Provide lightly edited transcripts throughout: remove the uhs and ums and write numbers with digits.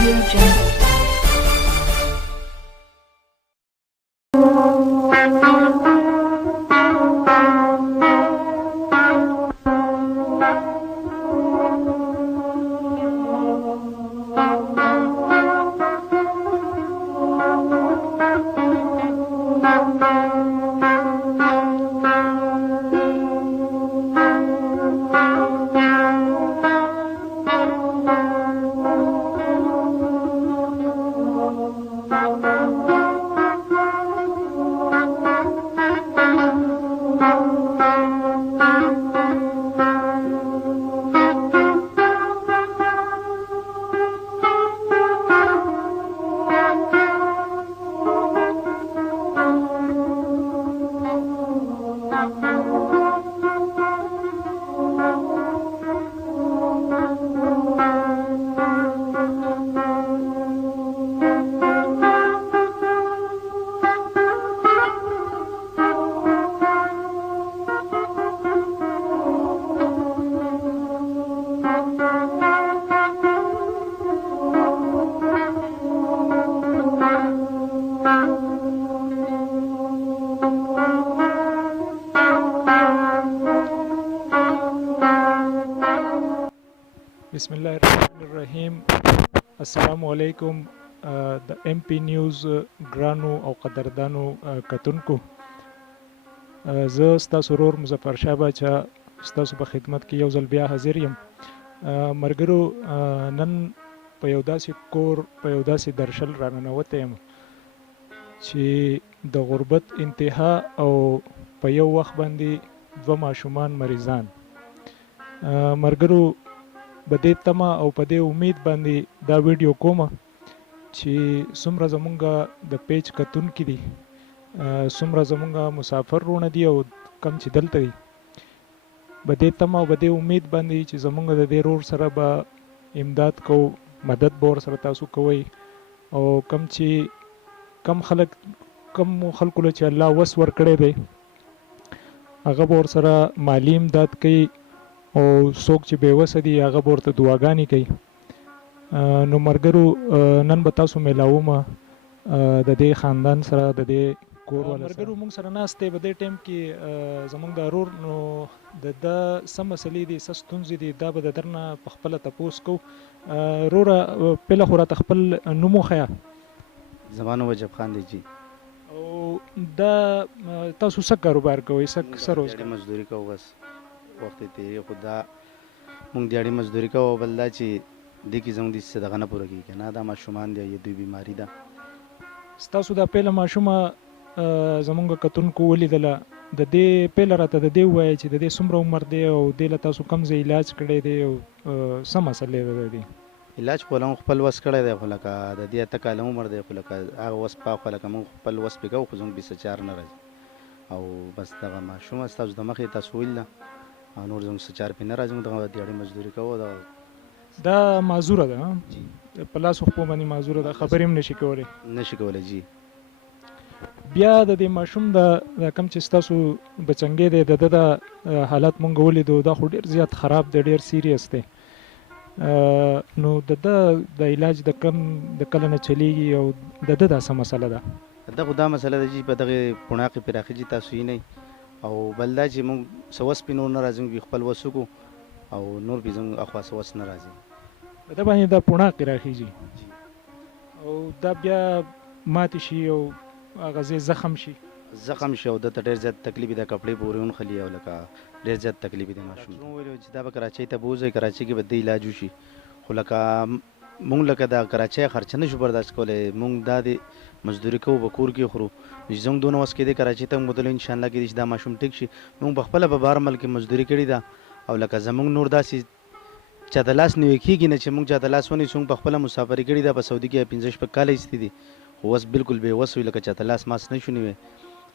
Audio Jungle. بسم الله الرحمن الرحیم. السلام علیکم. د ایم پی نیوز ګرانو او قدردانو کتونکو، زه ستاسو ورور مظفر شاه باچا ستاسو په خدمت کې یو ځل بیا حاضر یم. ملګرو، نن په یو داسې کور په یو داسې درشل راننوتی یم چې د غربت انتها او په یو وخت باندې دوه ماشومان مریضان. ملګرو، په دې تمه او په دې امید باندې دا ویډیو کومه چې څومره زمونږ د پیج کتونکي دي، څومره زمونږ مسافر رونه دي او کم چې دلته دي، په دې تمه او په دې امید باندې چې زمونږ د دې رور سره به امداد کوو، مدد به ورسره تاسو کوئ، او کم خلکو له چې الله وس ورکړی دی هغه به ورسره مالی امداد کوي، او څوک چې بېوسه دي هغه به ورته دعاګانې کوي. نو ملګرو، نن به تاسو میلاومه د دې خاندان سره، د دې کور والا سره. ملګرو، موږ سره ناست دی په دې ټایم کې زموږ د ورور، نو د ده څه مسلې دي، څه ستونزې دي، دا به د در نه په خپله تپوس کوو. وروره، پهله خو راته خپل نوم وښیه. زما نوم اجب خان دی جی. او دا تاسو څه کاروبار کوئ، څه روزګار؟ مزدوري کوو، بس وخت تیری خو دا مونږ دیاړي مزدوري کوو. بل دا چې دې کې زموږ د صدقه نه پوره کېږي که نه، دا ماشومان دی، یا دوی بیماري ده. ستاسو دا پیله ماشومه زمونږ کتونکو ولیدله، د دې پیله راته د دې ووایه چې د دې څومره عمر دی او دې له تاسو کوم ځای علاج کړی دی او څه مسلې ده د دې؟ علاج خو له خپل وس کړی دی، خو لکه د دې 8 کاله عمر دی، خو لکه هغه وس پاک خو لکه مونږ خپل وس پې کوو، خو زموږ 24 نه راځي. او بس دغه ماشومه ستاسو د مخې تاسو ولیده، او نور زموږ څه چار پې نه راځي، موږ دغه دیاړي مزدوري کوو. دا معذوره ده، په لاسو خپو باندې معذوره ده، خبرې هم نشي کولی. نشي کولی جی. بیا د دې ماشوم د کم چې ستاسو بچنګی دی، د ده د حالت مونږ ولیدو، دا خو ډېر زیات خراب دی، ډېر سیریس دی. نو د ده د علاج د کله نه چلیږي او د ده دا څه مسله ده؟ دا خو دا مسله ده جی، په دغې پوڼاقې پرې راخېږي، تاسو یې نه، او بل دا چې مونږ څه وس پې نور نه راځي، موږ خپل وس وکړو او نور پې زموږ اخوا څه وس نه راځي. په ده باندې دا پوڼاقې راخېږي او دا بیا ماتې شي او هغه ځای زخم شي او ده ته ډېر زیات تکلیف ده، کپړې پورې ونښلي او لکه ډېر زیات تکلیف دی ماشوم. ویلو چې دا به کراچۍ ته بوځئ، کراچۍ کې به د علاج وشي، خو لکه مونږ لکه د کراچۍ خرچه نه شو برداشت کولی، مونږ دا د مزدوري کوو، به کور کې خورو، چې زموږ دونه وس کېدی کراچۍ ته مو بوتلو، انشاءالله کېدی چې دا ماشوم ټیک شي. مونږ په خپله په بهر ملک کې مزدوري کړې ده، او لکه زموږ نور داسې چاته لاس نیوی کېږي نه چې مونږ چاته لاس ونیسو. مونږ په خپله مسافري کړې ده، په سعودي کې 15 شپږ کاله ایستي دي، خو اوس بالکل بې وس وي، لکه چاته لاس ماس نه شو نیوی.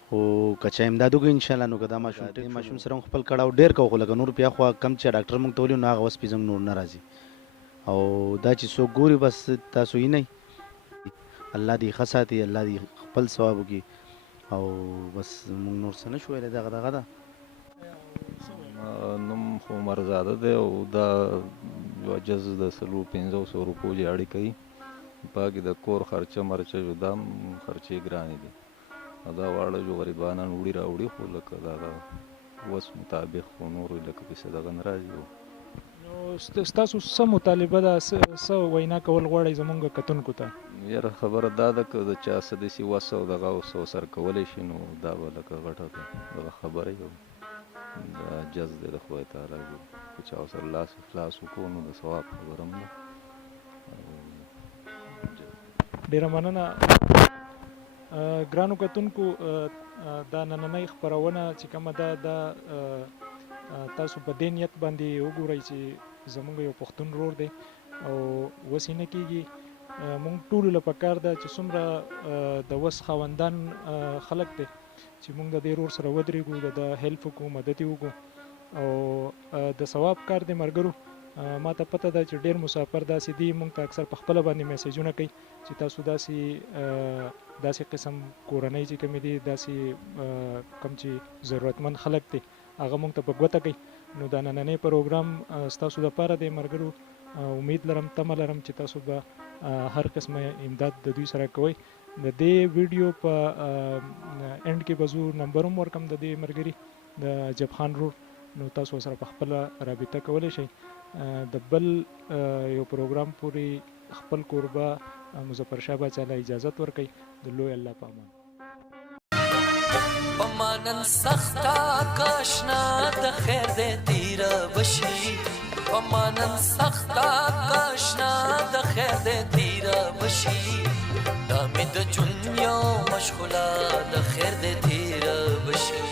خو که چا امداد وکړي انشاءالله، نو که دا ماشوم ټیک، ماشوم سره خپل کړاو ډېر کوو، خو لکه نور بیا خو کم چې ډاکټر مونږ ته ولي، نو هغه وس پې زموږ نور نه راځي. او دا چې څوک ګوري، بس تاسو یې نه، الله دې ښه ساتي، الله دې خپل ثواب وکړي، او بس مونږ نور څه نه شو ویلی. دغه ده. نوم خو عمرزاده دی، او دا یوه جز د 400-500 روپو جاړې کوي. پاکې د کور خرچه مرچه جو دا هم خرچې ګرانې دي او دا واړه جو غریبانان وړي راوړي خو لکه د هغه وس مطابق خو نورو لکه پیسې دغه نه راځي. نو ستاسو څه مطالبه ده، څه وینا کول غواړئ زمونږ کتونکو ته؟ یاره خبره دا ده که د چا څه داسې وس او دغه او سر کولی شي نو دا به لکه غټه دغه خبره وي او دا جز دی د خدای تعالی جو که چا ورسره لاس اخلاص وکړو نو د ثواب خبره هم ده. ډیره مننه ګرانو کتونکو. دا نننۍ خپرونه چې کومه ده دا تاسو په دې نیت باندې وګورئ چې زموږ یو پښتون رور دی او وس نه کېږي. مونږ ټولو له پکار ده چې څومره د وس خاوندان خلک دی چې مونږ د دې رور سره ودرېږو، د هیلپ وکړو، مدد یې وکړو او د ثواب کار دی. ملګرو ما ته پته ده چې ډېر مسافر داسې دي مونږ ته اکثر په خپله باندې میسیجونه کوي چې تاسو داسې قسم کورنۍ چې کومې دي، داسې کوم چې ضرورتمند خلک دي هغه مونږ ته په ګوته کوي. نو دا نننی پروګرام ستاسو دپاره دی ملګرو. امید لرم، تمه لرم چې تاسو به هر قسمه امداد د دوی سره کوئ. د دې ویډیو په اینډ کې به زه نمبر هم ورکم د دې ملګري د عجب خان رور، نو تاسو سره په خپله رابطه کولی شئ. د بل یو پروګرام پورې خپل کوربه مظفر شاه باچا له اجازت ورکوي. د لوی الله په امان. پمانن سختا کاشنا د خیر دې تیر بشي، پمانن سختا کاشنا د خیر دې تیر بشي، دا مې د دنیا مشغوله د خیر دې تیر بشي،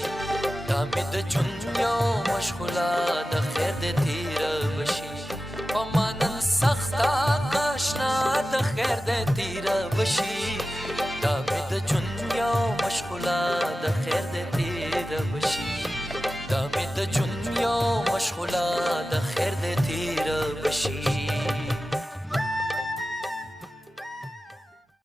دا مې د دنیا مشغوله د خیر دې تیر بشي، پمانن سختا کاشنا د خیر دې تیر بشي، دا مې د دنیا مشغوله د خیر دې تیر بشي، دا مې د دنیا مشغوله د خیر دې تیر بشي.